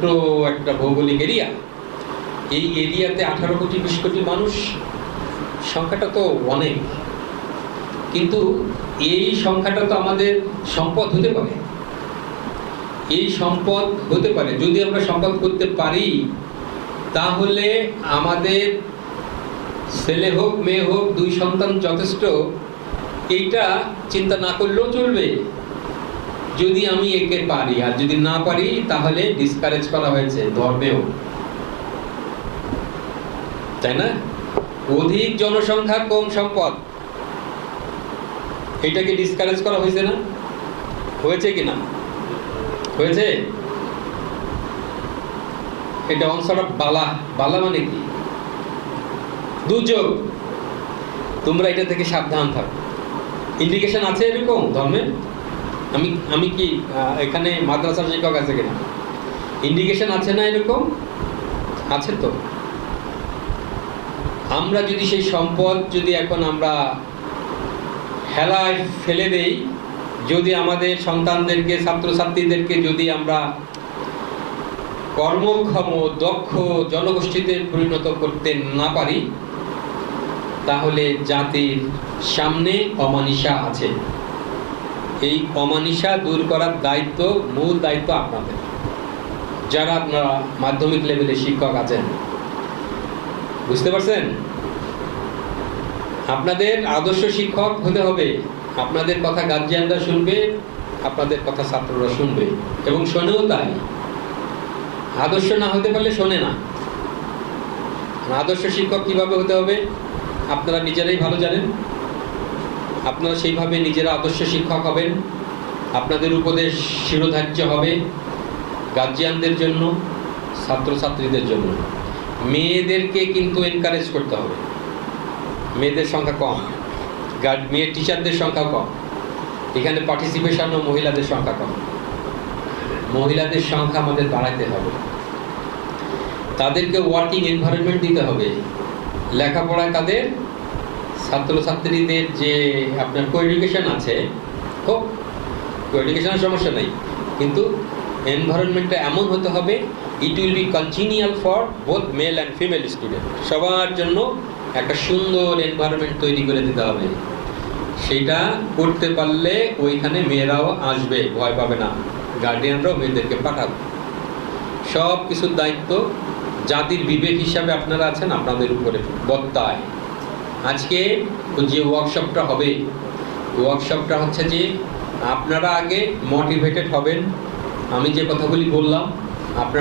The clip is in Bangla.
ছোট্ট একটা ভৌগোলিক এরিয়া, এই এরিয়াতে 18 কোটি 20 কোটি মানুষ, সংখ্যাটা তো অনেক, কিন্তু এই সংখ্যাটা তো আমাদের সম্পদ হতে পারে। এই সম্পদ হতে পারে, যদি আমরা সম্পদ করতে পারি তাহলে আমাদের ছেলে হোক মেয়ে হোক 2 সন্তান যথেষ্ট, এইটা চিন্তা না করলেও চলবে যদি আমি একে পারি। আর যদি না পারি তাহলে ডিসকারেজ করা হয়েছে ধর্মেও, তাই না? অধিক জনসংখ্যা কম সম্পদ, এটাকে ডিসকারেজ করা হয়েছে না? হয়েছে কিনা? হয়েছে। এটা অনসর অফ বালা। বালা মানে কি? দুর্যোগ। তোমরা এটা থেকে সাবধান থাকো। ইন্ডিকেশন আছে এরকম ধর্মে? আমি কি এখানে মাদ্রাসার শিক্ষক আছে কিনা? ইন্ডিকেশন আছে না এরকম? আছে তো। আমরা যদি সেই সম্পদ যদি এখন আমরা হেলায় ফেলে দেই, যদি আমাদের সন্তানদেরকে ছাত্রছাত্রীদেরকে যদি আমরা কর্মক্ষম দক্ষ জনগোষ্ঠীতে পরিণত করতে না পারি, তাহলে জাতির সামনে অমানিসা আছে। এই অমানিসা দূর করার দায়িত্ব, মূল দায়িত্ব আপনাদের, যারা আপনারা মাধ্যমিক লেভেলে শিক্ষক আছেন। বুঝতে পারছেন? আপনাদের আদর্শ শিক্ষক হতে হবে। আপনাদের কথা গার্জিয়ানরা শুনবে, আপনাদের কথা ছাত্ররা শুনবে, এবং শোনেও তাই। আদর্শ না হতে পারলে শোনে না। আদর্শ শিক্ষক কিভাবে হতে হবে আপনারা নিজেরাই ভালো জানেন। আপনারা সেইভাবে নিজেরা আদর্শ শিক্ষক হবেন। আপনাদের উপদেশ শিরোধার্য হবে গার্জিয়ানদের জন্য, ছাত্রছাত্রীদের জন্য। মেয়েদেরকে কিন্তু এনকারেজ করতে হবে। মেয়েদের সংখ্যা কম, মেয়ে টিচারদের সংখ্যা কম, এখানে পার্টিসিপেশন ও মহিলাদের সংখ্যা কম। মহিলাদের সংখ্যা আমাদের বাড়াইতে হবে। তাদেরকে ওয়ার্কিং এনভায়রনমেন্ট দিতে হবে। লেখাপড়ায় তাদের ছাত্রছাত্রীদের যে আপনার কোএডুকেশন আছে, হোক, কোএডুকেশনের সমস্যা নেই, কিন্তু এনভায়রনমেন্টটা এমন হতে হবে, it will be continual for both male and female student. সবার জন্য একটা সুন্দর এনভায়রনমেন্ট তৈরি করে দিতে হবে। সেটা করতে পারলে ওইখানে মেয়েরাও আসবে, ভয় পাবে না। গার্ডিয়ানরাও মেয়েদেরকে পাঠাবে। সব কিছুর দায়িত্ব জাতির বিবেক হিসাবে আপনারা আছেন, আপনাদের উপরে বর্তায়। আজকে যে ওয়ার্কশপটা হবে, ওয়ার্কশপটা হচ্ছে যে আপনারা আগে মোটিভেটেড হবেন। আমি যে কথাগুলি বললাম আপনারা